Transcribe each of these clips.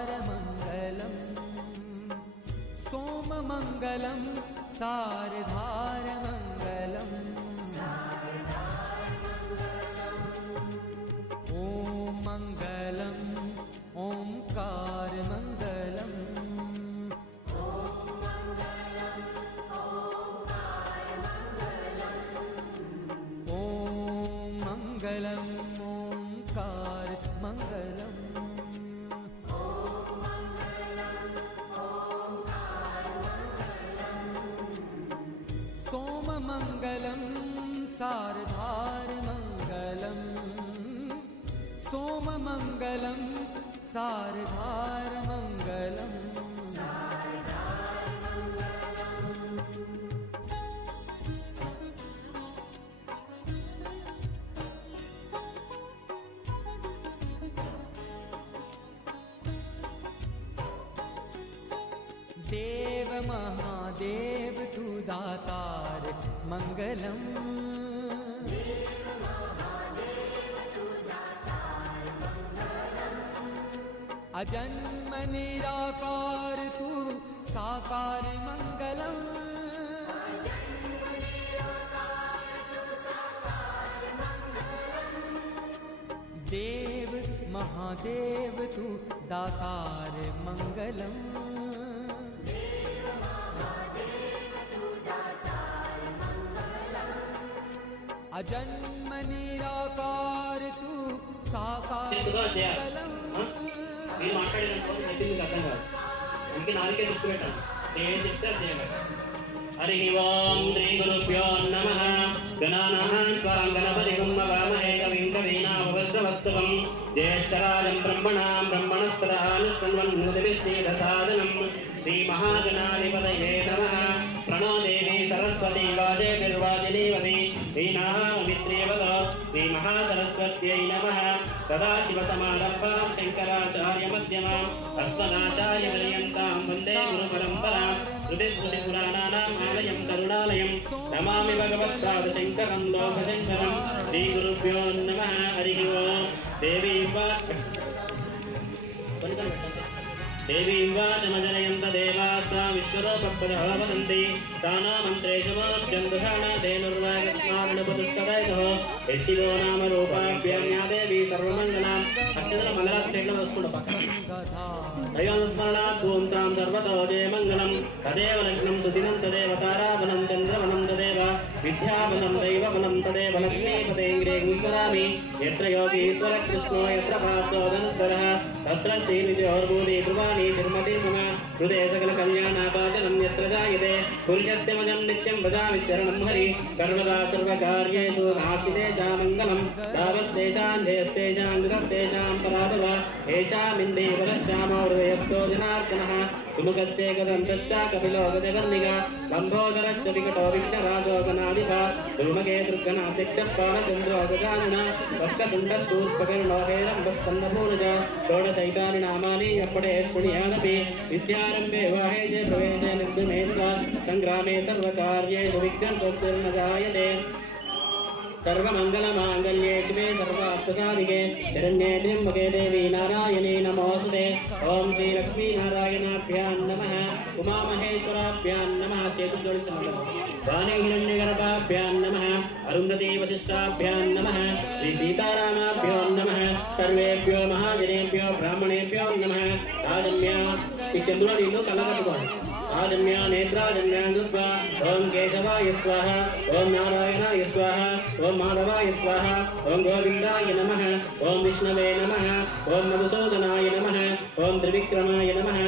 सारधारमङ्गलम् सोममङ्गलं सारधारमङ्गलम् ॐ मङ्गलम् ओंकारमङ्गलम् ॐ मङ्गलम् ओंकारमङ्गलम् सोममङ्गलं सारधारमङ्गलम् सोममङ्गलं सारधारमङ्गलम् देव महादेव तू दातार मंगलम अजन्म निराकार तू साकार मंगलम देव महादेव तू दातार मंगलम अजन्म निराकार तू साकार मंगलम మీరు మాట్లాడినప్పుడు మీకు అర్థం కాదు అందుకే నాలుగే దృష్టి పెట్టాలి నేను చెప్తే చేయాలి హరి ఓం శ్రీ గురుభ్యో నమః గణానాం త్వాం గణపతిం నమామహే కవిం కవీనాముపస్రవస్తవం జ్యేష్ఠరాజం బ్రహ్మణాం బ్రహ్మణస్పదానుష్ఠన్వన్నోతిభిశ్రీదసాదనం శ్రీ మహాగణాధిపతయే నమః ప్రణో దేవి సరస్వతి వాజేర్వాజినీవతి శ్రీనామిత్రేవద శ్రీ మహాసరస్వత్యై నమః సదాశివసమారంభాం శంకరాచార్యమధ్యమాం అస్మదాచార్యపర్యంతాం వందే గురుపరంపరాం శృతిస్మృతిపురాణానాం ఆలయం కరుణాలయం నమామి భగవత్పాదశంకరం లోకశంకరం శ్రీగురుభ్యో నమః హరి ఓం देवीं वाचमजनयन्त देवास्ता विश्वरूपप्रदः वदन्ति तानो मन्त्रेशमाभ्यन्तुषाणा धेनुर्वागस्मागणपदुस्तदैतः यशिरो नाम रूपाभ्यां या देवी सर्वमङ्गलाम् अक्षत्रमङ्गलाक्षेत्र वस्तुडप दैवस्मरणात् पूंसां सर्वतो जयमङ्गलं तदेव लग्नं सुदिनं तदेव ताराबलं चन्द्रबलं तदेव विद्याबलं दैवबलं तदेव लक्ष्मीपतेङ्ग्रे गुरुकरामि यत्र योगीश्वरः कृष्णो यत्र पार्थोदनश्वरः तत्र श्रीनिधिर्भूति कृपाणि निर्मति मम हृदय सकल कल्याणापादनं यत्र जायते कुल्यस्यमजं नित्यं वदामि शरणं हरि सर्वदा सर्वकार्येषु नास्ति च मङ्गलं तावत्तेषां धेयस्तेषां दुरस्तेषां पराभव येषामिन्दे वरश्यामो हृदयस्थो जनार्दनः सुमुखस्येकदन्तश्च कपिलो गजकर्णिका लम्बोदरश्च विकटो विघ्नराजो गणाधिप दुर्मगे दुर्गणाध्यक्षः पालचन्द्रो गजानन वक्रतुण्डस्तूष्पकर्णो हेरम्बस्कन्दपूर्णज षोडशैतानि नामानि यपडे पुण्यानपि विद्यारम्भे वाहे च प्रवेशे निर्गुणेषु सङ्ग्रामे सर्वकार्येषु विघ्नस्वस्तिर्न जायते सर्वमङ्गलमाङ्गल्ये शिवे सर्वार्थसाधिके शरण्ये त्र्यम्बके देवी नारायणे नमोऽस्तुते ॐ श्रीलक्ष्मीनारायणाभ्यां नमः उमामहेश्वराभ्यां नमः वाणीहिरण्यगर्भाभ्यां नमः अरुन्धती वसिष्ठाभ्यां नमः श्रीसीतारामाभ्यो नमः सर्वेभ्यो महाजनेभ्यो ब्राह्मणेभ्यो नमः राजन्या चन्द्रुडिनु कलकटुकोणि आजन्या नेत्राजन्यां कृत्वा ओं केशवाय स्वाहा ओं नारायणाय स्वाहा ओं माधवाय स्वाहा ओं गोविन्दाय नमः ओं विष्णवे नमः ओं मधुसूदनाय नमः ओं त्रिविक्रमाय नमः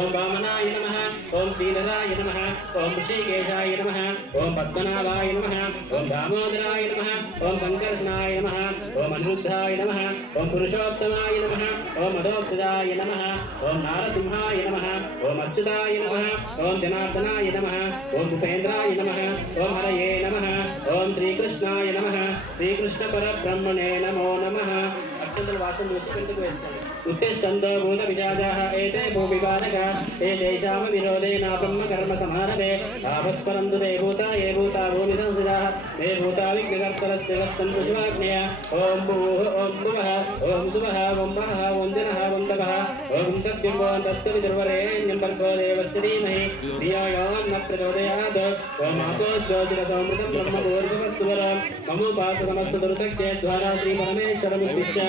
ओं वामनाय नमः ओं श्रीधराय नमः ओं ऋषिकेशाय नमः ओं पद्मनाभाय नमः ओं दामोदराय नमः ओं पङ्कजनाय नमः ओं अनिरुद्धाय नमः ओं पुरुषोत्तमाय नमः ओं मधोक्षजाय नमः ओं नारसिंहाय नमः ओं अच्युताय नमः ओं जनार्दनाय नमः ओं भूपेन्द्राय नमः ओं हरये नमः ओं श्रीकृष्णाय नमः श्रीकृष्णपरब्रह्मणे नमो नमः अक्षत्रवासं उत्तिष्ठन्तो भूतपिशाचाः एते भूविकारका एतेषां विरोधेन ब्रह्मकर्मसमारभे आपस्परन्तु ते भूता ये भूता भूमिसंस्थिताः ते भूता विघ्नकर्तरस्य वस्तन्तु शिवाग्नया ॐ भूः ॐ भुवः ॐ सुवः ॐ महः ॐ जनः ॐ तपः मृत्युंबो तत्सवि दुर्वरेण्यं भर्गो देवस्य धीमहि धियो यो न प्रचोदयात् मातो ज्योतिरसमृतं ब्रह्मभूर्भुवस्सुवरं ममोपासनमस्तदुर्तक्षेद्वारा श्रीपरमेश्वरमुद्दिश्य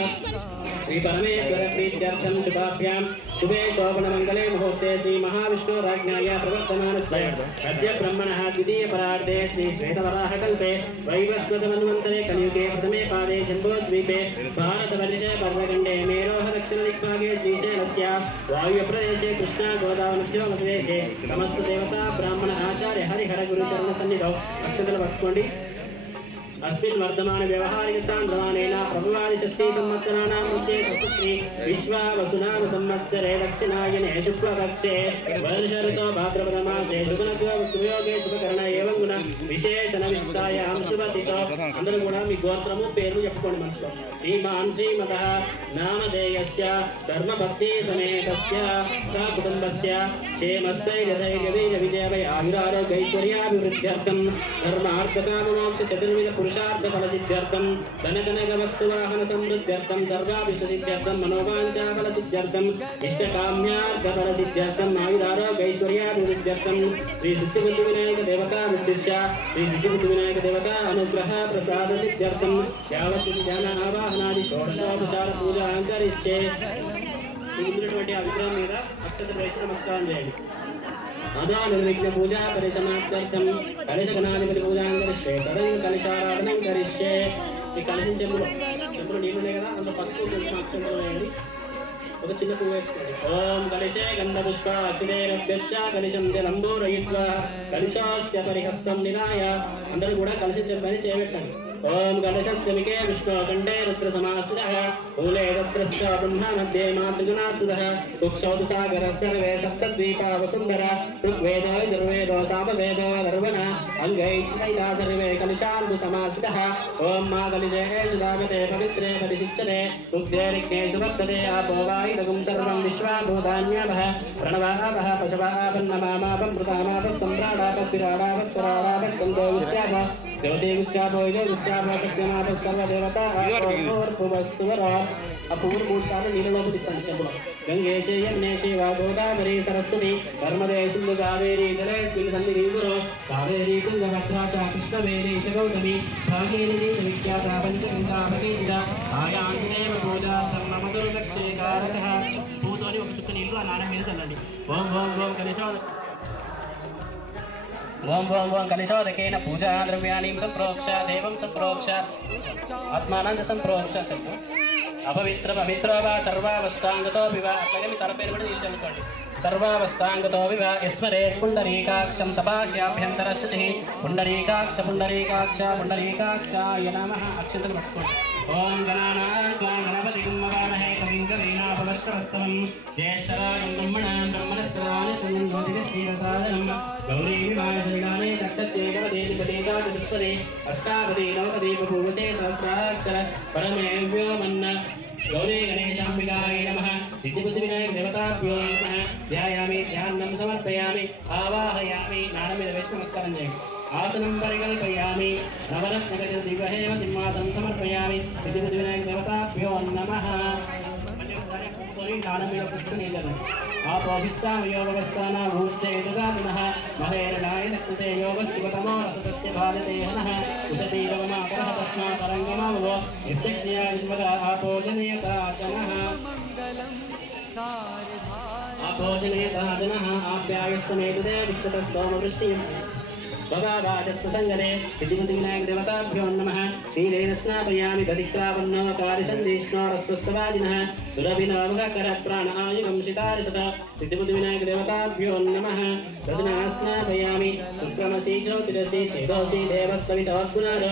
श्रीपरमेश्वरप्रीत्यर्थं शुभाभ्यां शुभे शोभनमङ्गले मुहूर्ते श्रीमहाविष्णुराज्ञाय प्रवर्तमानस्य अद्य ब्रह्मणः द्वितीयपरार्धे श्रीश्वेतवराहकल्पे वैवस्वतमन्वन्तरे कलियुगे प्रथमे पादे जम्बूद्वीपे भारतवर्षे पर्वखण्डे मेरोः दक्षिणदिग्भागे श्रीशैलस्य वायुप्रदेशे कृष्णागोदावनस्योमप्रदेशे समस्तदेवता ब्राह्मण आचार्य हरिहरगुरुचरणसन्निधौ अक्षतलपक्ष्मण्डि अस्मिन् वर्तमान व्यवहारिकतान्द्रमानेन प्रभुवादिषष्टि संवत्सराणां मध्ये सप्तमी विश्वावसुनाम संवत्सरे दक्षिणायने शुक्लपक्षे वर्षऋतो भाद्रपदमासे शुभनत्वयोगे शुभकरण एवं गुण विशेषणविष्टायां शुभतितो అందరూ కూడా మీ గోత్రము పేరు చెప్పుకోండి మనసులో శ్రీమాన్ శ్రీమతః నామధేయస్య ధర్మభక్తి సమేతస్య సకుటుంబస్య క్షేమస్థైర్యధైర్యవీర్య విజయవై ఆయురారోగ్యైశ్వర్యాభివృద్ధ్యర్థం ధర్మార్థకామమోక్ష చతుర్విధ पुरुषार्थफलसिद्ध्यर्थं धनजनकवस्तुवाहनसमृद्ध्यर्थं सर्वाभिष्टसिद्ध्यर्थं मनोवाञ्छाफलसिद्ध्यर्थं इष्टकाम्यार्थफलसिद्ध्यर्थं आयुरारोग्यैश्वर्याभिवृद्ध्यर्थं श्रीसिद्धिबुद्धिविनायकदेवतामुद्दिश्य श्रीसिद्धिबुद्धिविनायकदेवता अनुग्रह प्रसादसिद्ध्यर्थं यावत् आवाहनादि षोडशोपचार पूजां करिष्ये मिगिलिనటువంటి ఆ విగ్రహం మీద అక్షతలు వేసి నమస్కారం చేయండి अदा निर्विघ्न पूजा परिसमाप्त्यर्थं कलशगणाधिपति पूजां करिष्ये तदं कलशाराधनं करिष्ये ఈ కలశం చెంబులో నీళ్ళు ఉన్నాయి కదా అందులో పసుపు కొంచెం అక్షంతలు వేయండి ఒక చిన్న పువ్వు వేసుకోండి ఓం కలశే గంధపుష్ప అక్షితేరభ్యశ్చ కలశం జలంబూరయిత్వా కలశాస్య పరిహస్తం నిరాయ అందరూ కూడా కలశం చెంబని చేయబెట్టండి ओम कलशस्यमिके विष्णुकण्ठे रुद्रसमाश्रितः मूले तत्रश्च ब्रह्मा मध्ये मातृगुणात्मकः कुक्षौतु सागरः सर्वे सप्तद्वीपा वसुन्धरा ऋग्वेदो यजुर्वेदो सामवेदो अथर्वण अङ्गैश्चैता सर्वे कलशार्धसमाश्रितः ओम मा कलिशे सुधामते पवित्रे परिशिक्षते रुद्रे ऋग्नेषु वर्तते आपो वायुरगुं सर्वं विश्वाभूतान्यावः प्रणवावः पशवापन्नमामापं प्रतामापः सम्राडापः विराडापः स्वराडापः कन्दोविश्यापः ज्योतिविश्यापो शक्तिनाथ सर्वदेवता अपूर्व मूर्तान नीलोपति गंगे च यमुने चैव गोदावरी सरस्वती नर्मदे सिन्धु कावेरी जलेऽस्मिन् सन्निधिं कावेरी तुङ्गभद्रा च कृष्णवेणी च गौतमी भागीरथी च विख्याता पञ्चगङ्गा भगीरथा आयान्देव पूजा सर्वमधुर्दक्षेकारकः भूतोनि ఒక చుక్క నీళ్లు ఆ నాణెం మీద చల్లండి ఓం ఓం ఓం కలశోద ओम ओम ओम कलशोदकेन पूजा द्रव्याणि संप्रोक्ष देवं संप्रोक्ष आत्मानंद संप्रोक्ष अपवित्र पवित्र वा सर्वावस्थांगतो विवा अत्लगमि तरपेरबడి నీళ్ళు చల్లుకోండి सर्वावस्थांगतो विवा ईश्वरे पुंडरीकाक्षं सपाह्याभ्यन्तरश्चिः पुंडरीकाक्ष पुंडरीकाक्ष पुंडरीकाक्षाय नमः अक्षतలు పట్టుకోండి ओम गणानां गणपतिं मवामहे कविं कवीनापवश्रवस्तवं ज्येष्ठराजं ब्रह्मणां ब्रह्मणस्पदानि शृण्वन्नोतिरसीरसादनं गौरी विमानशरीराणि कक्षत्येकवदेतिपदेता चतुष्पदे अष्टापदी नवपदी बभूवते सहस्राक्षर परमेव्योमन्न गौरी गणेशाम्बिकाय नमः सिद्धिबुद्धिविनायक देवताभ्यो नमः ध्यायामि ध्यानं समर्पयामि आवाहयामि नारमेद वेद नमस्कारं చేయండి आसनं परिकल्पयामि नवरत्नगजदिवहेव सिंहासनं समर्पयामि सिद्धिबुद्धिविनायक देवताभ्यो नमः नारमेद पुष्पनीलं आपोभिस्तामयोगवस्थाना भूत्सेतुगादिनः महेरणाय दक्षते योगशिवतमो रसतस्य भाजते हनः उशतीरवमाकरः तस्मातरङ्गमावो यस्यज्ञया विश्वदा आपोजनयताचनः आपोजनयताचनः आप्यायस्तमेतुदे विश्वतस्तोमवृष्टिः भगवाजस्संगरे सिद्धिबुद्धिविनायक देवताभ्यो नमः शीलेन स्नापयामि दधिक्रावन्नवकारिसन्धिष्णोरस्वस्तवादिनः सुरभिनवकरप्राणायुगं सितारिसत सिद्धिबुद्धिविनायक देवताभ्यो नमः दधिना स्नापयामि शुक्रमसि ज्योतिरसि शेदोसि देवस्तवितवत्पुनर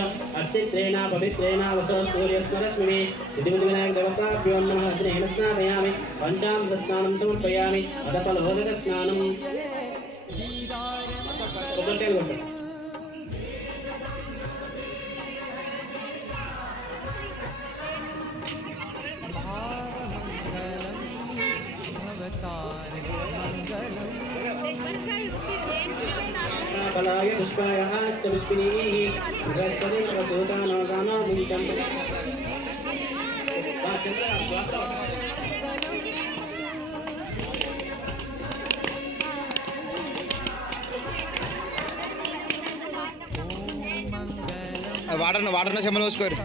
अर्चित्रेण पवित्रेण वसो सूर्यस्मरस्मि सिद्धिबुद्धिविनायक देवताभ्यो नमः अग्नेन स्नापयामि पञ्चामृतस्नानं समर्पयामि अदफलोदकस्नानं कलाय पुष्पाय अष्टपुष्पिनीः बृहस्पति प्रसूतानागानो मुदितं వాటర్ చెమ్మలు పోసుకోరు.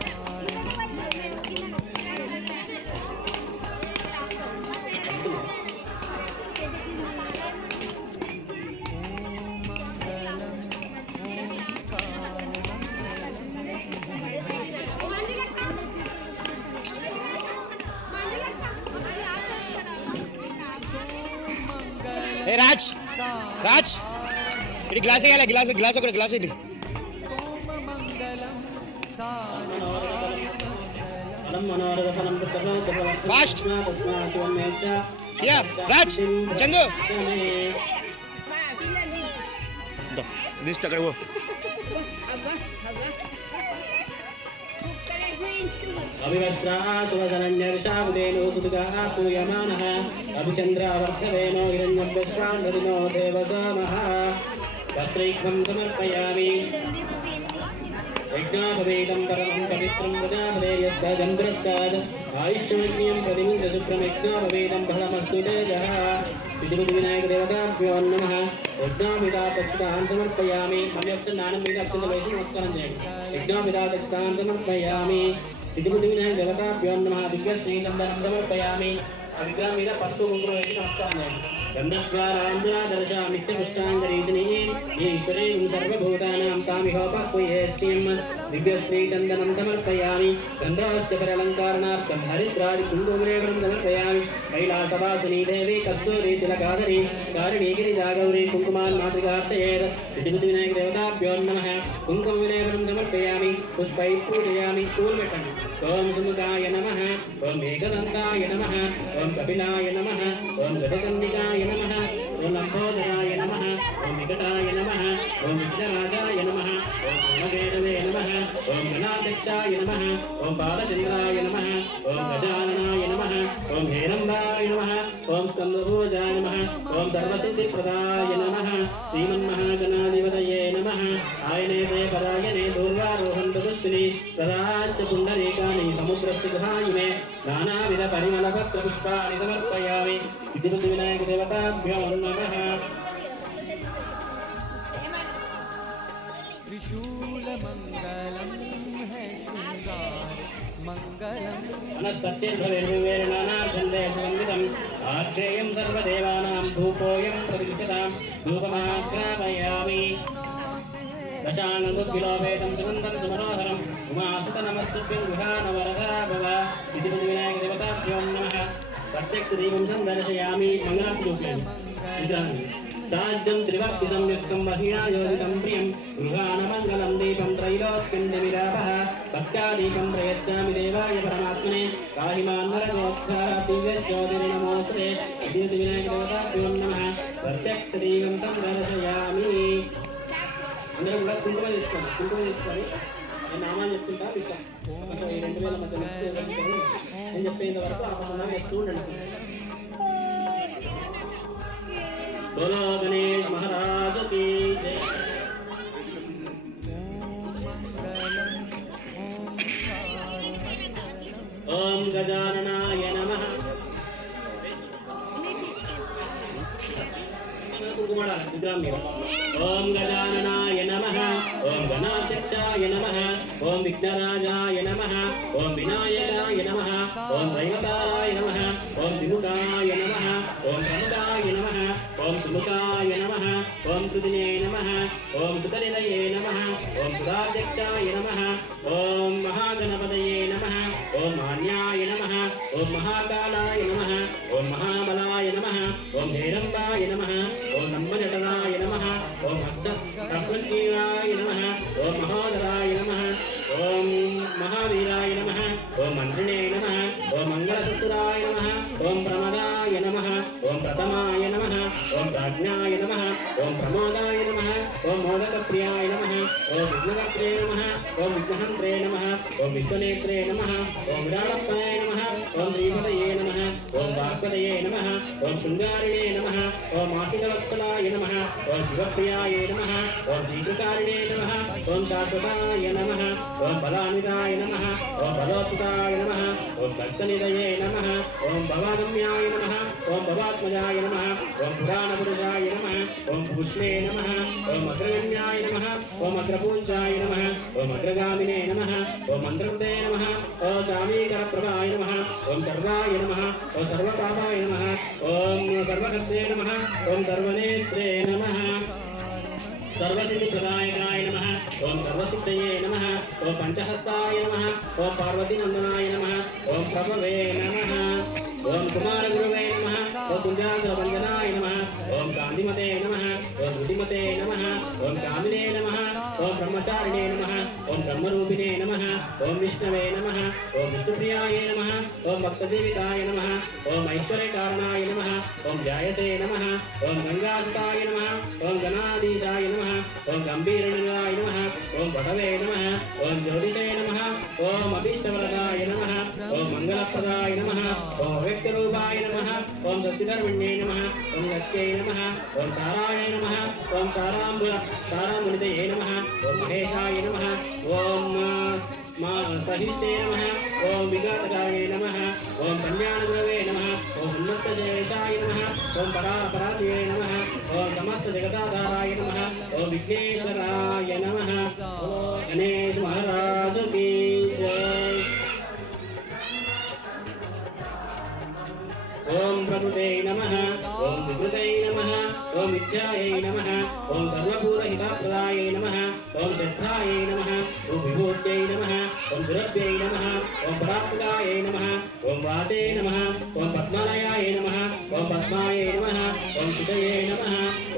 ఏ రాజ్ రాజ్ ఇటు గ్లాస్ వేయాలి. గ్లాస్ ఒకటి గ్లాస్ ఇది. ఫాస్ట్ యా రాజ్ చందు అక్కడ పో. अभिवस्त्रासुवसनन्यर्षाबुदेनो सुतुकाः पूयमानः अभिचन्द्रावर्धवेनो हिरण्यभ्यश्वान्धरिणो देवसामः वस्त्रैकं समर्पयामि यज्ञापवेदं परमं पवित्रं प्रजापतेर्यस्तादन्तरस्ताद् आयुष्यमग्नियं प्रतिमुञ्चशुक्रं यज्ञापवेदं फलमस्तु तेजः विनायकदेवताभ्यो नमः यज्ञापितातक्षतान् समर्पयामि सम्यक् मीनाक्षन्तवैषि नमस्कारं చేయండి यज्ञापितातक्षतान् समर्पयामि विनायकदेवताभ्यो नमः दिव्यश्रीचन्दनं समर्पयामि विग्रहं మీద పసుపు కుంకుమ వేసి నమస్కారం చేయండి गन्धस्वाराञ्जनादर्शामित्यपुष्टाङ्गरीतिनीं ईश्वरीं सर्वभूतानां तामिहोपक्वयेष्टिं दिव्यश्रीचन्दनं समर्पयामि गन्धस्य परलङ्कारणार्थं हरिद्रादिकुङ्कुमलेपनं समर्पयामि कैलासवासिनी देवी कस्तूरी तिलकादरी कारिणी गिरिजागौरी कुङ्कुमान् मातृकार्चयेत् विनायकदेवताभ्यो नमः कुङ्कुमलेपनं समर्पयामि पुष्पैः पूजयामि पूर्वकम् ओं सुमुखाय नमः ओं एकदन्ताय नमः ओं कपिलाय नमः ओं गजकन्दिकाय नमः ओं लम्बोदराय नमः ओं विकटाय नमः ओं विघ्नराजाय नमः ओं सोमकेतवे नमः ओं गणाध्यक्षाय नमः ओं बालचन्द्राय नमः ओं गजाननाय नमः ओं हेरम्बाय नमः ओं स्कन्दभुजाय नमः ओं सर्वसिद्धिप्रदाय नमः श्रीमन्महागणाधिपतये नमः आयनेते परायणे दूर्वारोहन्तपुष्पिनि प्रदाच्च पुण्डरीकानि समुद्रस्य गुहायुमे नानाविधपरिमलपत्रपुष्पाणि समर्पयामि विनायकदेवताभ्यो नमः त्रिशूलमङ्गलं है शृङ्गार मङ्गलम् वनस्पतिर्भवेर्विवेरणानार्चन्दे आश्रेयं सर्वदेवानां धूपोऽयं प्रतिष्ठतां धूपमाग्रापयामि दशाङ्गुद्विलोपेतं सुगन्धं सुमनोहरम् उमासुतनमस्तुभ्यं गृहाणवरदा भव इति विनायकदेवताभ्यो नमः प्रत्यक्षदीपं सन्दर्शयामि मङ्गलपूजनं साज्यं त्रिभक्ति संयुक्तं महिया योजितं प्रियं गृहाणमङ्गलं दीपं त्रैलोक्यन्दविरापः भक्त्यादीपं प्रयच्छामि देवाय परमात्मने काहिमान्वरजोत्सारदिव्यज्योतिर्नमोऽस्ते इति विनायकदेवताभ्यो नमः प्रत्यक्षदीपं सन्दर्शयामि అందరూ కూడా కుంకుమ తీసుకొని నేను నామాన్ని చెప్తుంటా మీకు ఈ 2000 మధ్య నేను చెప్పేంత వరకు ఆ పనులు చేస్తూ ఉండండి బోలో గణేష్ మహారాజ్ కీ జై ఓం గజాననాయ నమః ओम गजाननाय नमः ओम गणाध्यक्षाय नमः ओम विघ्नराजाय नमः ओम विनायकाय नमः ओम दैवताराय नमः ओम विमुखाय नमः ओम प्रमुखाय नमः ओम सुमुखाय नमः ओम कृतिने नमः ओम कृतनिलये नमः ओम सुधाध्यक्षाय नमः ओम महागणपतये नमः ओम मान्याय नमः ओम महाकालाय नमः ओम महाबलाय नमः ओम हेरम्बाय नमः ओम नम्बजटनाय नमः ओम अष्टसंकीर्णाय नमः ओम महोदराय नमः ओम महावीराय नमः ओम मन्त्रिणे नमः ओम मंगलसूत्राय नमः ओम प्रमदाय नमः ओम प्रथमाय नमः ओम प्राज्ञाय नमः ओम प्रमोदाय नमः ओम मोदकप्रियाय नमः ओम विघ्नकर्त्रे नमः ओम विघ्नहन्त्रे नमः ओम विश्वनेत्रे नमः ओम विराटप्राय नमः ओम श्रीपतये नमः ओम वाक्पतये नमः ओम शृंगारिणे नमः ओम आशितवत्सलाय नमः ओम शिवप्रियाय नमः ओम शीघ्रकारिणे नमः ओम शाश्वताय नमः ओम बलान्विताय नमः ओम बलोत्थिताय नमः ओम भक्तनिधये नमः ओम भवागम्याय नमः ओम भवात्मजाय नमः ओम पुराणपुरुषाय नमः ओम भूष्णे नमः ओम अग्रगण्याय नमः ओम अग्रपूज्याय नमः ओम अग्रगामिने नमः ओम मन्त्रकृते नमः ओम कामीकरप्रभाय नमः ओम सर्वाय नमः ओम सर्वपापाय नमः ओम सर्वकर्त्रे नमः ओम सर्वनेत्रे नमः सर्वसिद्धिप्रदायकाय नमः ओम सर्वसिद्धये नमः ओम पंचहस्ताय नमः ओम पार्वतीनंदनाय नमः ओम प्रभवे नमः ओम कुमारगुरुवे नमः ओम कुञ्जाग्रवन्दनाय नमः ओम कान्तिमते नमः ओम रुचिमते नमः ओम कामिने नमः ओम ब्रह्मचारिणे नमः ओम ब्रह्मरूपिणे नमः ओम विष्णवे नमः ओम विष्णुप्रियाय नमः ओम भक्तजीविताय नमः ओम ऐश्वर्यकारणाय नमः ओम जायते नमः ओम गंगासुताय नमः ओम गणाधीशाय नमः ओम गंभीरनाय नमः ओम पटवे नमः ओम ज्योतिषे नमः ओम अभीष्टवरदाय नमः ओम मंगलप्रदाय नमः ओम व्यक्तिरूपाय नमः ओम सच्चिदर्मिण्ये नमः ओम लक्ष्यै नमः ओम ताराय नमः ओम तारामुनितये नमः ओम महेशाय नमः ओम सहिष्णे नमः ओम विघातकाय नमः ओम कल्याणगुरवे नमः ओम उन्नतजयेशाय नमः ओम परापराजये नमः ओम समस्तजगदाधाराय नमः ओम विघ्नेश्वराय नमः ओम गणेश महाराज की जय। ओम प्रकृते नमः ओम विकृते नमः ओम विद्यायै नमः ओम सर्वभूतहितप्रदायै नमः ओम सिद्धायै नमः ओम विभूत्यै नमः ओम दुरभ्यै नमः ओम परात्मकायै नमः ओम वाते नमः ओम पद्मालयाय नमः ओम पद्मायै नमः ओम सुतये नमः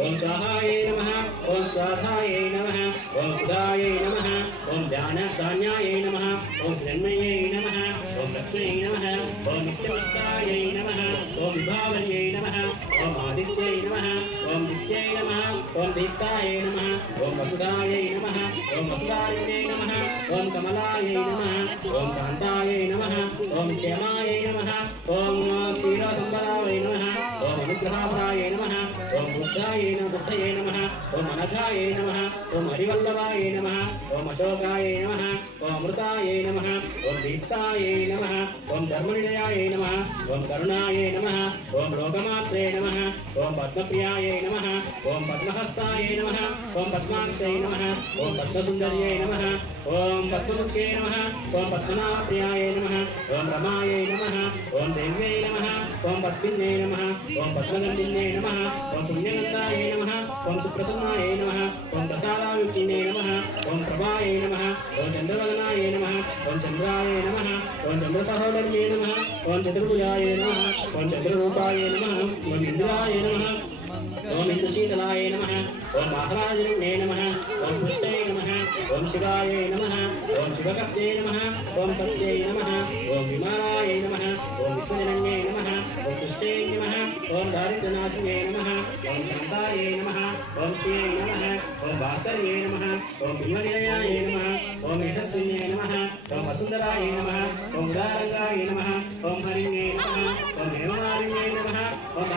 ओम स्वाहायै नमः ओम स्वाधायै नमः ओम सुधायै नमः ओम धान्यायै नमः ओम जन्मये नमः ओम लक्ष्म्यै नमः ओम नित्यवत्तायै नमः ओम विभावर्यै नमः ओम आदित्यै नमः ओम नित्यै नमः ओम दीप्तायै नमः ओम वसुधायै नमः ओम वसुधारिण्यै नमः ओम कमलायै नमः ओम कान्तायै नमः ओम क्षेमायै नमः ओम क्षीरसम्भरायै नमः ओम अनुग्रहाय नमः ओम बुद्धायै नमः ओम अनघायै नमः ओम हरिवल्लभाय नमः ओम अशोकाय नमः ओम अमृतायै नमः ओम दीप्तायै नमः ओम धर्मनिलयाय नमः ओम करुणायै नमः ओम लोकमात्रे नमः ओम पद्मप्रियायै नमः ओम पद्महस्तायै नमः ओम पद्माक्षयै नमः ओम पद्मसुन्दर्यै नमः ओम पद्ममुख्यै नमः ओम पद्मनाभप्रियायै नमः ओम रमायै नमः ओम देव्यै नमः ओम पद्मिन्यै नमः ओम पद्मगन्धिन्यै नमः ओम पुण्यगन्धायै नमः ओम सुप्रसन्नायै नमः ओम प्रसादायुक्तिने नमः ओम प्रभायै नमः ओम चन्द्रवदनायै नमः ओम चन्द्रायै नमः ओम चन्द्रसहोदर्यै नमः ओम चतुर्भुजाय नमः ओम चन्द्ररूपाय नमः ओम इन्द्राय नमः ओम इंद्रशीतलाय नमः ओम महाराजने नमः ओम पुष्टे नमः ओम शिवाय नमः ओम शिवकर्ते नमः ओम सत्ये नमः ओम विमानाय नमः ओम विष्णुजनन्ये नमः ओम पुष्टे नमः ओम दारिद्र्यनाशिने नमः ओम शान्ताय नमः ओम श्रिये नमः ओम भास्कर्ये नमः ओम ब्रह्मनिलयाय नमः ओम यशस्विने नमः ओम वसुन्धराय नमः ओम उदारंगाय नमः ओम हरिण्ये नमः ओम हेममालिन्ये नमः ओम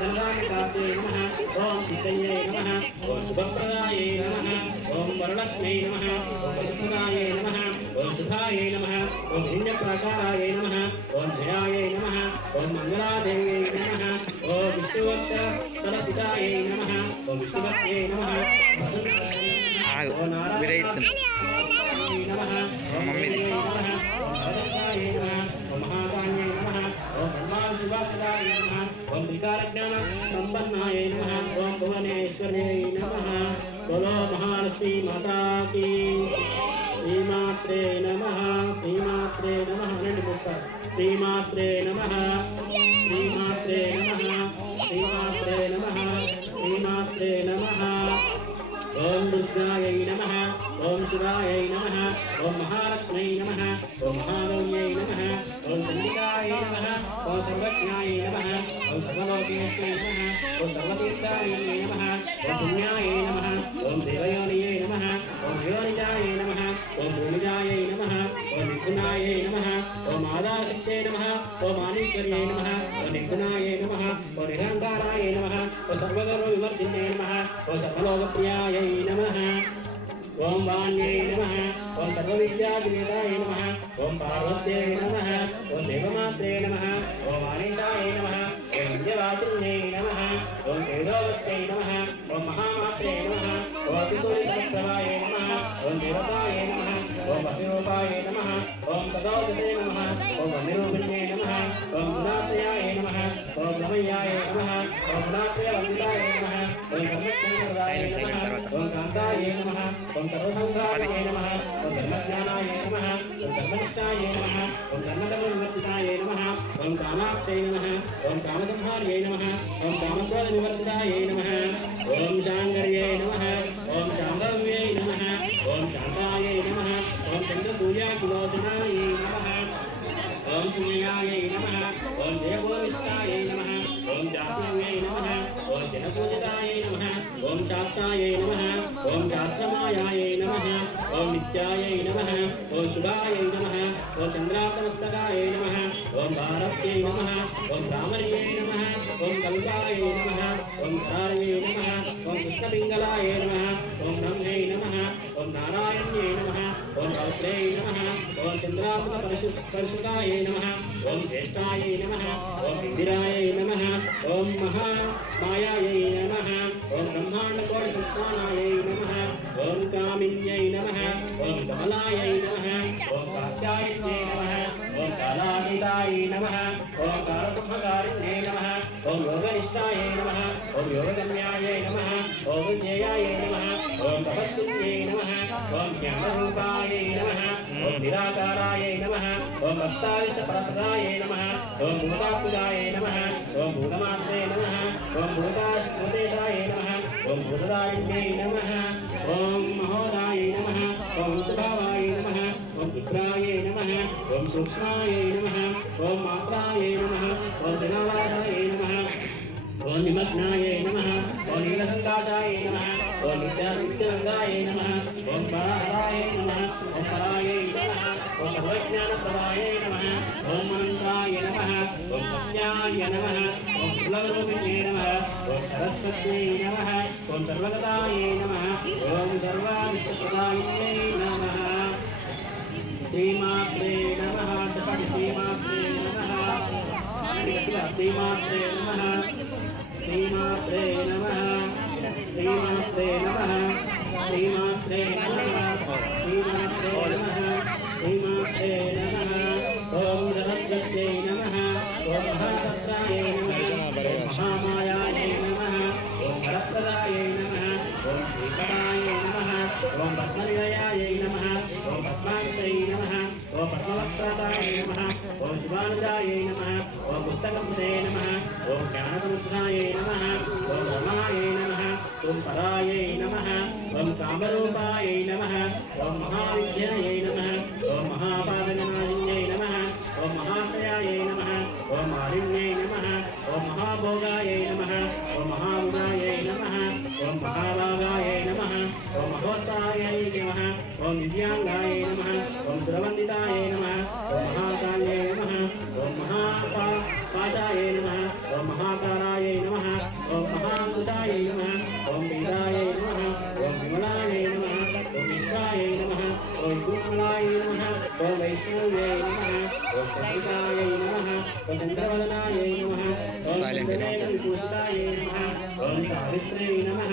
धनदायकार्ते नमः ओम सीतये नमः ओम शुभप्रदाय नमः ओम वरलक्ष्म्यै नमः ओम वसुधाय नमः ओम सुधाय नमः ओम हिरण्यप्राकाराय नमः ओम जयाय नमः ओम मंगलादेव्यै नमः ओम विष्णुवत्सलपिताय नमः ओम विष्णुभक्त्यै नमः ओम नारायणाय नमः ओम मम्मीयै नमः ओम भद्राय नमः ओम महाकान्यै नमः ओम ब्रह्माशुभाय नमः ओम त्रिकालज्ञान संपन्नाय नमः ओम भुवनेश्वर्यै नमः बोलो महालक्ष्मी माता की श्रीमात्रे नमः श्रीमात्रे नमः श्रीमात्रे नमः श्रीमात्रे नमः श्रीमात्रे नमः श्रीमात्रे नमः ओम दुर्गायै नमः ओम शिवायै नमः ओम महालक्ष्म्यै नमः ओम महागौर्यै नमः ओम चण्डिकायै नमः ओम सर्वज्ञायै नमः ओम सर्वलोकेश्वर्यै नमः ओम सर्वतीर्थायै नमः ओम पुण्यायै नमः ओम देवयोनये नमः ओम योनिजायै नमः ओम भूमिजायै नमः ओम मिथुनायै नमः ओम आदाशक्त्यै नमः ओम आनीश्वर्यै नमः ओम निर्गुणायै नमः ओम निरहंकाराय नमः ओम सर्वगर्वविवर्जिन्यै नमः ओम सर्वलोकप्रियायै नमः ओम वाण्यै नमः ओम सर्वविद्याविवेदाय नमः ओम पार्वत्यै नमः ओम देवमात्रे नमः ओम आनन्दाय नमः ओम विद्यावासिन्यै नमः ओम देवोत्यै नमः ओम महामात्रे नमः ओम अतिगुणसहस्राय नमः ओम देवताय नमः ओम अतिरूपाय नमः ओम तदोदते नमः ओम अनिरूपिण्ये नमः ओम गुणात्रयाय नमः ओम रमयाय नमः ओम गुणात्रयवन्दिताय नमः ओम ब्रह्मचर्याय नमः ओम कान्ताय नमः ओम सर्वसंसाराय नमः ओम धर्मज्ञानाय नमः ओम धर्मनिष्ठाय नमः ओम धर्मकर्मविवर्जिताय नमः ओम कामाक्षये नमः ओम कामसंहार्यै नमः ओम कामक्रोधविवर्जिताय नमः ओम शाङ्कर्यै नमः ओम शाम्भव्यै नमः ओम शान्ताय नमः ओम चन्द्रसूर्याकुलोचनाय नमः ओम सूर्याय नमः ओम जयगोविष्टाय नमः ओम जाह्नव्यै नमः ओम जनपूजिताय नमः ओम शास्ताय नमः ओम शास्त्रमायाय नमः ओम नित्याय नमः ओम शुभाय नमः ओम चन्द्राप्तमस्तकाय नमः ओम भारत्यै नमः ओम रामर्यै नमः ओम कल्पाय नमः ओम करार्यै नमः ओम कृष्णपिङ्गलाय नमः ओम ब्रह्मै नमः ओम नारायण्यै नमः ओम रौद्रै नमः ओम चन्द्राप्तपरशुकाय नमः ओम ज्येष्ठाय नमः ओम इंदिराय नमः ओम महामायायै नमः ओम ब्रह्माण्डकोटिसंस्थानाय नमः ओम कामिन्यै नमः ओम कमलायै नमः ओम कात्यायन्यै नमः ओम कालातीताय नमः ओम कालसंहारिण्यै नमः ओम योगनिष्ठाय नमः ओम योगगम्याय नमः ओम विजयाय नमः ओम तपस्विन्यै नमः ओम ज्ञानरूपाय नमः ओम निराकाराय नमः ओम भक्ताविष्टपरपदाय नमः ओम भूतात्मजाय नमः ओम भूतमात्रे नमः ओम भूतेशाय नमः ओम भूतदारिण्यै नमः ओम महोदाय नमः ओम सुभावाय नमः ओम रुद्राय नमः ओम सूक्ष्माय नमः ओम मात्राय नमः ओम जनावासाय नमः ओम निमग्नाय नमः ओम नीलसङ्काशाय नमः ओम नित्यानित्यरङ्गाय नमः ओम पराहराय नमः ओम पराय नमः ओम सर्वज्ञानप्रदाय नमः ओम अनन्ताय नमः ओम सत्याय नमः ओम सुलभरूपिणे नमः ओम सरस्वत्यै नमः ओम सर्वगताय नमः ओम सर्वाविष्टप्रदायिन्यै नमः श्रीमात्रे नमः श्रीमात्रे नमः श्रीमात्रे नमः श्रीमात्रे नमः श्रीमात्रे नमः श्रीमात्रे नमः श्रीमात्रे नमः श्रीमात्रे नमः ओम सरस्वत्यै नमः ओम महासत्राय नमः ओम महामायाय नमः ओम हरप्रदाय नमः ओम श्रीकराय नमः ओम पद्मनिलयाय नमः ओम पद्माक्षै नमः ओम पद्मवक्त्राय नमः ओम शिवानुजाय नमः ओम पुस्तकंसे नमः ओम ज्ञानसमुद्राय नमः ओम रमाय नमः ओम पराय नमः ओम कामरूपाय नमः ओम महाविद्याय नमः ओम महापादनाय नमः ओम महाश्रयाय नमः ओम मालिन्यै नमः ओम महाभोगाय नमः ओम महागुणाय नमः ओम महाभागाय नमः ओम महोत्साहाय नमः ओम दिव्यांगाय नमः ओम सुरवन्दिताय नमः ओम महाकाल्यै नमः ओम महापादाय नमः ओम महाकाराय नमः ओम महाकृताय नमः ओम वीराय नमः ओम विमलाय नमः ओम विश्वाय नमः ओम सूक्ष्मलाय नमः ओम वैष्णव्यै नमः ओम चन्द्रिकाय नमः ओम चन्द्रवदनाय नमः ओम चन्द्रविभूषिताय नमः ओम सावित्र्यै नमः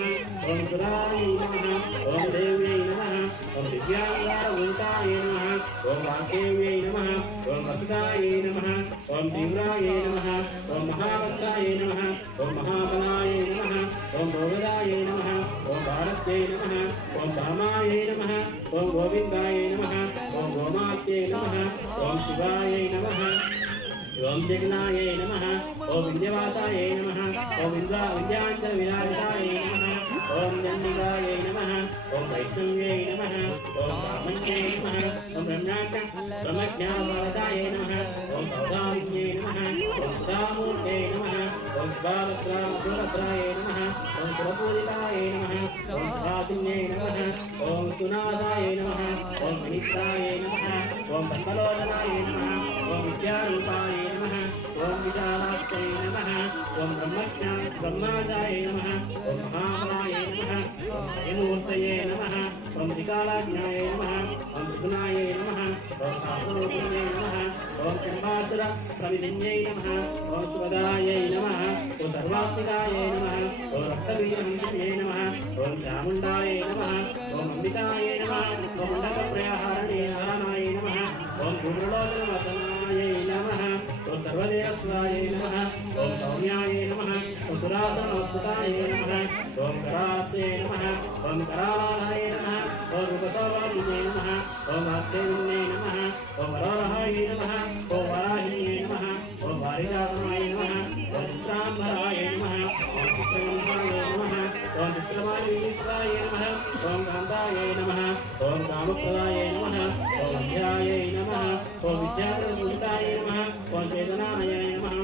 ओम सुराय नमः ओम देव्यै नमः ओम दिव्यांगारभूताय नमः ओम वाग्देव्यै नमः ओम वसुताय नमः ओम तीव्राय नमः ओम महावक्त्राय नमः ओम महाबलाय नमः ओम भोगदाय नमः ओम भारत्यै नमः ओम धामाय नमः ओम गोविन्दाय नमः ओम गोमात्यै नमः ओम शिवाय नमः ओम जगन्नाय नमः ओम विद्यावासाय नमः ओम विद्याञ्चलविराजिताय नमः ओम चण्डिकाय नमः ओम वैष्णव्यै नमः ओम ब्राह्मण्यै नमः ओम ब्रह्मज्ञानवरदाय नमः ओम सौदामिन्यै नमः ओम सुधामूर्त्यै नमः ओम बालद्राय नमः ओम सुरपूजिताय नमः ओम रासिन्ये नमः ओम सुनादाय नमः ओम मनीषाय नमः ओम पद्मलोचनाय नमः ओम विद्यारूपाय नमः ओम विशालाक्षय नमः ओम ब्रह्मजाय नमः ओम महाबलाय नमः ओम जयमूर्तये नमः ओम त्रिकालाज्ञाय नमः ओम त्रिगुणाय नमः ओम शास्त्रोपये नमः ओम चम्बासुर प्रविधिन्यै नमः ओम सुवदायै नमः ओम सर्वात्मिकाय नमः ओम रक्तबीजमन्त्रिये नमः ओम चामुण्डाय नमः ओम अम्बिकाय नमः ओम मण्डलप्रयाहारणाय नमः ओम धूम्रलोचनमर्दनाय नमः ओम सर्वदेवस्वाय नमः ओम सौम्याय नमः ओम सुरासनोत्सुताय नमः ओम कराते नमः ओम करालाय नमः ओम रूपसौवादिने नमः ओम आत्मेन्ने नमः ओम वराहाय नमः ओम वाराहिने नमः ओम वारिजातनाय नमः ओम चित्राम्बराय नमः ओम चित्रगन्धाय नमः ओम चित्रमालिनीत्राय नमः ओम कान्ताय नमः ओम कामप्रदाय नमः ओम अध्याय नमः ओम विद्याप्रपूजिताय नमः ओम चेतनाय नमः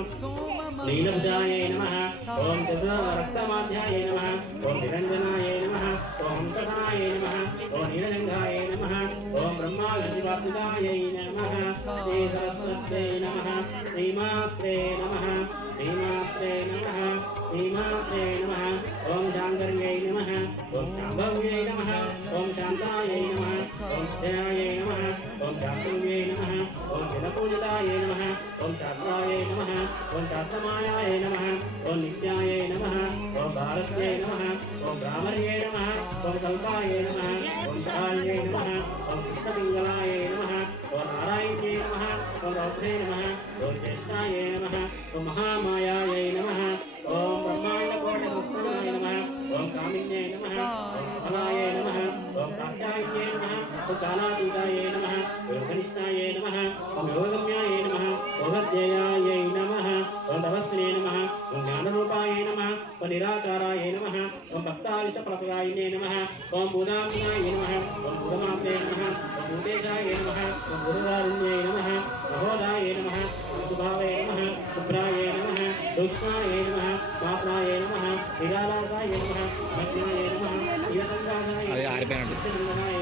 लीलभुजाय नमः ओम रक्तमाध्याय नमः ओम निरञ्जनाय नमः ओम कथाय नमः ओम नीलगन्धाय नमः ओम ब्रह्मादिवासिताय नमः श्री सरस्वत्यै नमः श्रीमात्रे नमः श्रीमात्रे नमः श्रीमात्रे नमः ओम शाङ्कर्यै नमः ओम शाम्भव्यै नमः ओम शान्तायै नमः ओम जयायै नमः ओम शास्त्रव्यै नमः ओम जनपूजिताय नमः ओम शास्त्राय नमः ओम शास्त्रमायाय नमः ओम नित्याय नमः ओम भारत्यै नमः ओम ब्राह्मण्यै नमः ओम कल्पाय नमः ओम सहायै नमः ओम कृष्णपिङ्गलाय नमः ओम नारायण्यै नमः ओम रौद्रे नमः ओम ज्येष्ठाय नमः ओम महामायायै नमः ओम ब्रह्माण्डकोटिमुक्तनाय नमः ओम कामिन्यै नमः ओम फलाय नमः ओम कात्यायन्यै नमः ओम कालातीताय नमः ओम कनिष्ठाय नमः ओम योगगम्याय नमः ओम अध्ययायै नमः ओम तपस्विने नमः ओम ज्ञानरूपाय नमः ओम निराकाराय नमः ओम भक्तालिशप्रदायिने नमः ओम भूतात्मनाय नमः ओम भूतमात्रे नमः ओम भूतेशाय नमः ओम गुरुदारिण्यै नमः महोदाय नमः ओम सुभावे नमः शुभ्राय नमः सूक्ष्माय नमः मात्राय नमः विरालासाय नमः मध्याय नमः ईरसंगासाय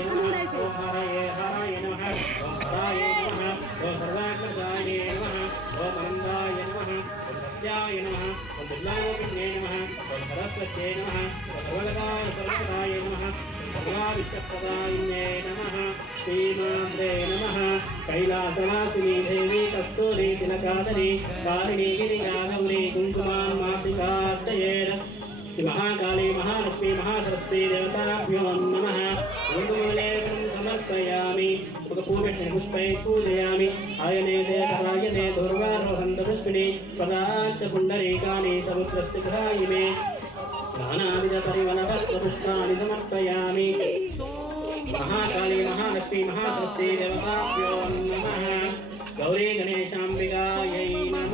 नमः ओम हाराय नमः ओम हराय नमः ओम सर्वात्मजाय नमः ओम आनन्दाय नमः ओम सत्याय नमः ओम बिल्लालोकिन्ये नमः ओम सरस्वत्यै नमः ओम सर्वगदाय नमः सर्वाविष्टप्रदायिन्ये नमः श्रीमात्रे नमः कैलासवासिनी देवी कस्तूरी तिलकादरी कालिनी गिरिजा गौरी कुङ्कुमान्मासिकार्चयेत् महाकाली महालक्ष्मी महासरस्वती देवताभ्यो नमः गुरुमूलेकं समर्पयामि सुखपूर्णेन पुष्पैः पूजयामि आयने देवरायने दुर्वारोहन्तपुष्पिणी पदार्थ पुण्डरीकानि समुद्रस्य घ्रायिमे नानाविधपरिमलपत्रपुष्पाणि समर्पयामि महाकाली महालक्ष्मी महासरस्वती देवताभ्यो नमः गौरी गणेशाम्बिकायै नमः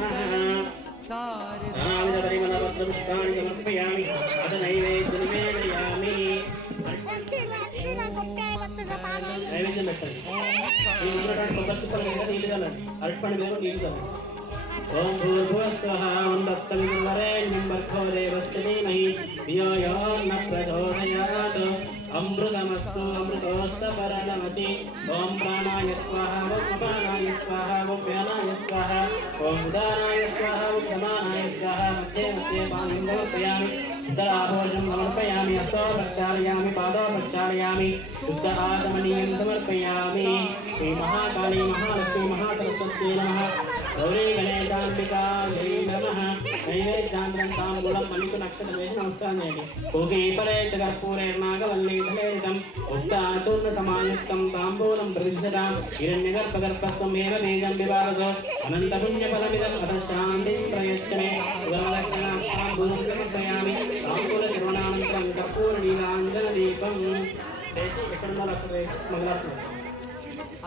नानाविधपरिमलपत्रपुष्पाणि समर्पयामि अथ नैवेद्यं निवेदयामि नैवेद्यं పెట్టండి ఈ ఇంద్రకాండ సందర్శించడం ఇంకా నీళ్ళు అరటిపండు మీద నీళ్ళు చల్లండి ओम भूर्भुवस्वः ओम तत्सवितुर्वरेण्यं भर्गो देवस्य धीमहि धियो यो न प्रचोदयात् अमृतमस्तु अमृतोऽस्तु परमसि ओम प्राणाय स्वाहा ओम अपानाय स्वाहा ओम व्यानाय स्वाहा ओम उदानाय स्वाहा ओम समानाय स्वाहा मध्ये मध्ये पानीं समर्पयामि उत्तराभोजनं समर्पयामि हस्तो प्रक्षालयामि पादौ प्रक्षालयामि शुद्ध आचमनीयं समर्पयामि श्री महाकाली महालक्ष्मी महासरस्वत्यै नमः गौरी गणेशाम्बिकायै नमः नैवेद्यान्तरं ताम्बूलं मणिक नक्षत्रवेश नमस्कारं చేయండి ఓకేపరే కర్పూరేర్నాగవల్లీధలేరితం ఉక్తాచూర్ణసమాయుక్తం తాంబూలం ప్రతిష్ఠితాం హిరణ్యగర్భగర్భస్వమేవ మేఘం వివారతో అనంతపుణ్యఫలమిదం అత శాంతిం ప్రయచ్చమే సువర్ణలక్షణాం తాంబూలం సమర్పయామి తాంబూలశ్రవణానంతరం కర్పూరనీలాంజనదీపం దేశీ ఎక్కడున్నారు అక్కడ మంగళాత్మ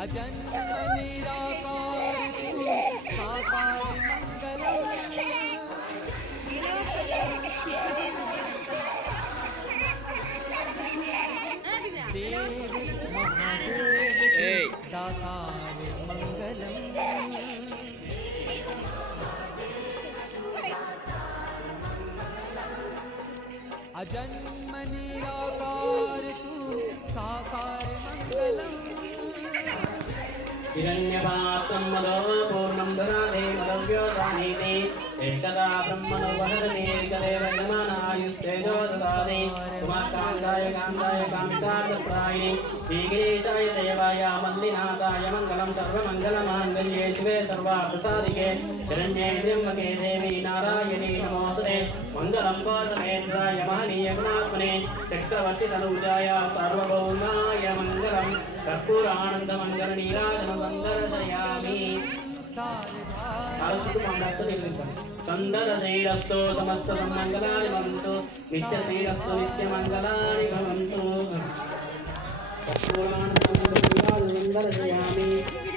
अजन्म निराकार तू साकार मंगलम देव महादेव साकार मंगलम अजन्म निराकार तू साकार मंगलम् हिरण्यपात्रं मदो पूर्णं ददाति मदव्योदानीति एकदा ब्रह्मणो वहरति एकदेव यमानायुस्तेजो ददाति कुमारकान्ताय कान्ताय कामितार्थप्रायिणे श्रीगिरीशाय देवाय मल्लिनाथाय मङ्गलं सर्वमङ्गलमाङ्गल्ये शिवे सर्वार्थसाधिके शरण्ये त्र्यम्बके देवी नारायणी नमोऽस्तुते मङ्गलं कोसमेन्द्राय महनीयगुणात्मने चक्रवर्ति तनूजाय सार्वभौमाय मङ्गलं कर्पूरानन्दमङ्गलनीराजनं सन्दर्शयामि संदरशैरस्तो समस्त सम्मङ्गलानि भवन्तु नित्यश्रीरस्तो नित्यमङ्गलानि भवन्तु कर्पूरानन्दमङ्गलनीराजनं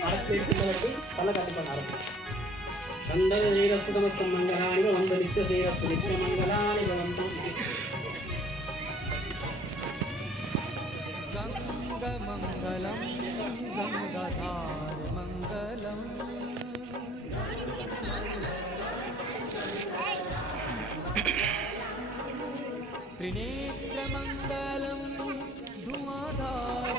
आरक्षितवती फलकटिपनार संदरशैरस्तो समस्त मङ्गलानि भवन्तु नित्यश्रीरस्तो नित्यमङ्गलानि भवन्तु गङ्गमङ्गलं गङ्गाधार मङ्गलम् त्रिनेत्रमङ्गलं धुआधार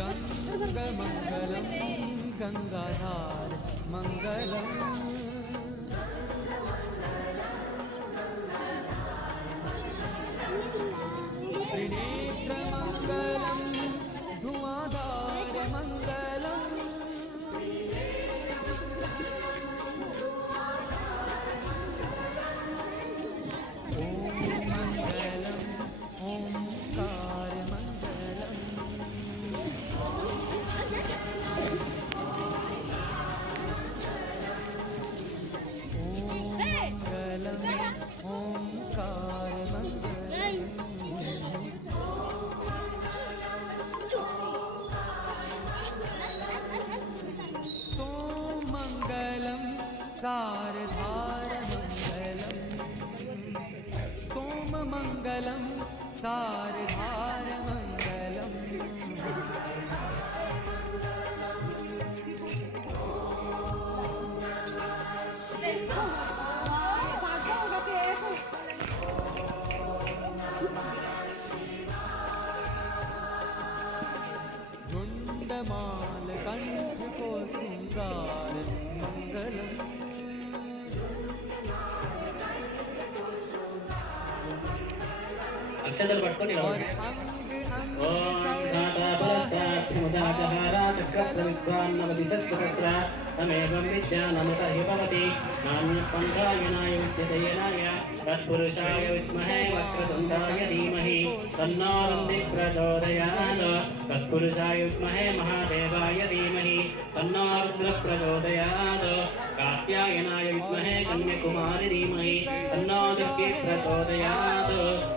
गङ्गमङ्गलं गङ्गाधार मङ्गलम् त्रिनेत्रमङ्गलं धुआधार मङ्गलम् ॐ मङ्गलम् ओंकार मङ्गलम् ओंकार मङ्गलम् सोमङ्गलं सारधारमङ्गलम् सोममङ्गलं सारधारमङ्गलम् गुण्डमाल कंठ को श्रृंगार मंगलम् अक्षतल पట్టుకొని నిలబడండి ఓం ధాతాపరస్తాత్ముదాజహారా చక్రస్రవిద్వాన్నవదిశస్కృత్ర తమేవం విద్యానమత హి భవతి నాన్యపంథాయనాయ విద్యతేనాయ తత్పురుషాయ విద్మహే వక్రతుండాయ ధీమహి తన్నో రుంది ప్రచోదయాత్ తత్పురుషాయ విద్మహే మహాదేవాయ ధీమహి తన్నో రుద్ర ప్రచోదయాత్ कात्यायनाय विद्महे कन्याकुमारी धीमहि तन्नो दुर्गे प्रचोदयात्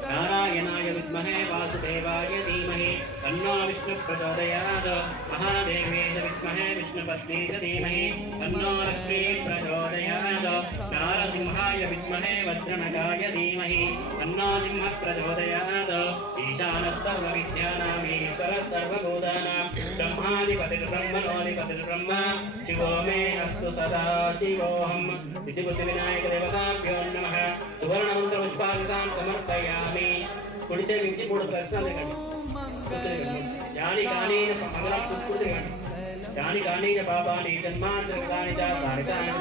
नारायणाय विद्महे वासुदेवाय धीमहि तन्नो विष्णु प्रचोदयात् महादेव्यै विद्महे विष्णुपत्नी च धीमहि तन्नो लक्ष्मी प्रचोदयात् नारसिंहाय विद्महे वज्रनगाय धीमहि तन्नो सिंह प्रचोदयात् ईशानः सर्वविद्यानाम् ईश्वरः सर्वभूतानां ब्रह्माधिपतिर्ब्रह्मणोऽधिपतिर्ब्रह्म शिवो मे अस्तु सदा शिवोऽहम् सिद्धिबुद्धिविनायक देवताभ्यो नमः सुवर्णमन्त्रपुष्पादिकां समर्पयामि कुडिचे मिंचि मूडु प्रश्नलु यानि कानीन मंगलं पुष्पुतिगण यानि कानीन पापानि जन्मान्तरकानि च सारितानि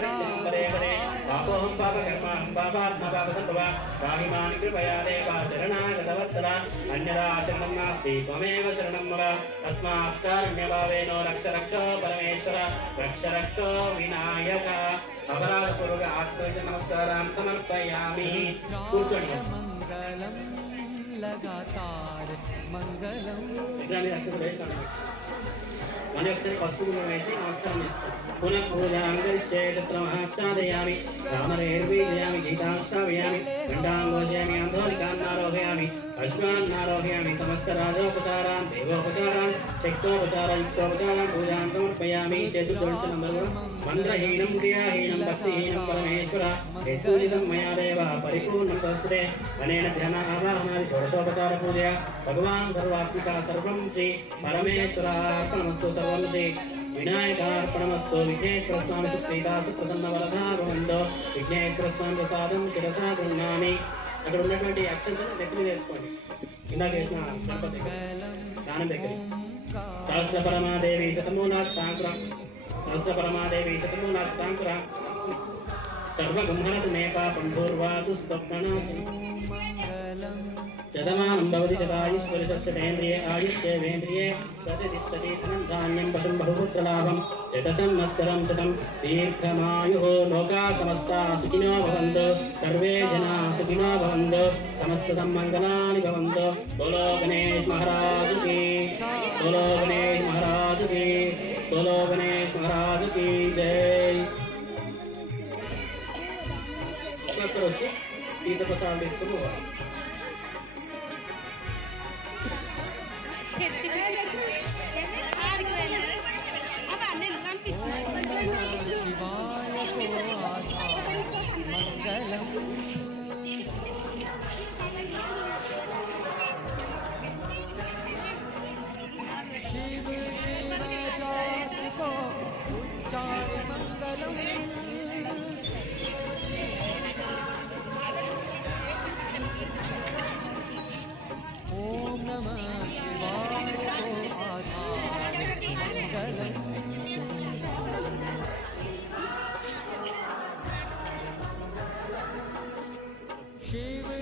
संदेवरे करे पापोऽहं पापकर्माहं पापात्मा पापसत्त्वा पाहिमानि कृपया देवा शरणागतवत्सला अन्यदा शरणं नास्ति त्वमेव शरणं मम तस्मात् कारुण्यभावेन रक्ष रक्ष परमेश्वर रक्ष रक्ष विनायक अपराधपूर्वक आत्मज नमस्कारां समर्पयामि मंगलम लगातार मंगलम अनेक्षर पशुगुणमेषि नमस्कारं पुनः पूजां करिष्ये तत्र महाश्चादयामि रामरेर्वीजयामि गीतां श्रावयामि घण्टाङ्गोजयामि आन्धोलिकान्नारोहयामि अश्वान्नारोहयामि समस्तराजोपचारान् देवोपचारान् शक्तोपचारान् युक्तोपचारान् पूजां समर्पयामि चतुर्दशनम्बर मन्त्रहीनं क्रियाहीनं भक्तिहीनं परमेश्वर हेतुनिधं मया देव परिपूर्णं तस्ते अनेन ध्यानावाहनादि षोडशोपचारपूजया भगवान् सर्वात्मिका सर्वं श्री परमेश्वरार्पणमस्तु सर्वं श्री వినాయకార్పణమస్తు. విఘ్నేశ్వర స్వామి సుప్రీతాసు ప్రసన్న వరదా భవంతు. విఘ్నేశ్వర స్వామి ప్రసాదం శిరసా గృహ్ణామి. అక్కడ ఉన్నటువంటి అక్షంతలు నెత్తిని వేసుకోండి. ఇందాక వేసిన గణపతి దానం దగ్గర. సహస్ర పరమాదేవి శతమూలాష్టాంకురం. సహస్ర పరమాదేవి శతమూలాష్టాంకురం. సర్వగుంహనతు మే పాపం పూర్వాతు స్వప్ననాశి. శతమానం భవతి శతాయుష్వరి సత్యేంద్రియే ఆయుష్యేంద్రియే ప్రతిష్టతి ధనం ధాన్యం పశుం బహుపుత్రలాభం శతసంవత్సరం శతం దీర్ఘమాయుః. లోకా సమస్తా సుఖినో భవంతు. సర్వే జనా సుఖినో భవంతు. సమస్త సన్మంగళాని భవంతు. బోలో గణేష్ మహారాజ్ కీ. బోలో గణేష్ మహారాజ్ కీ. బోలో గణేష్ మహారాజ్ కీ జై. వచ్చి తీర్థ ప్రసాదం తీసుకుని పోవాలి. शिव शिव जाति को उच्चार मंगलम. ओम नमः शिवाय को आधार मंगलम. शिव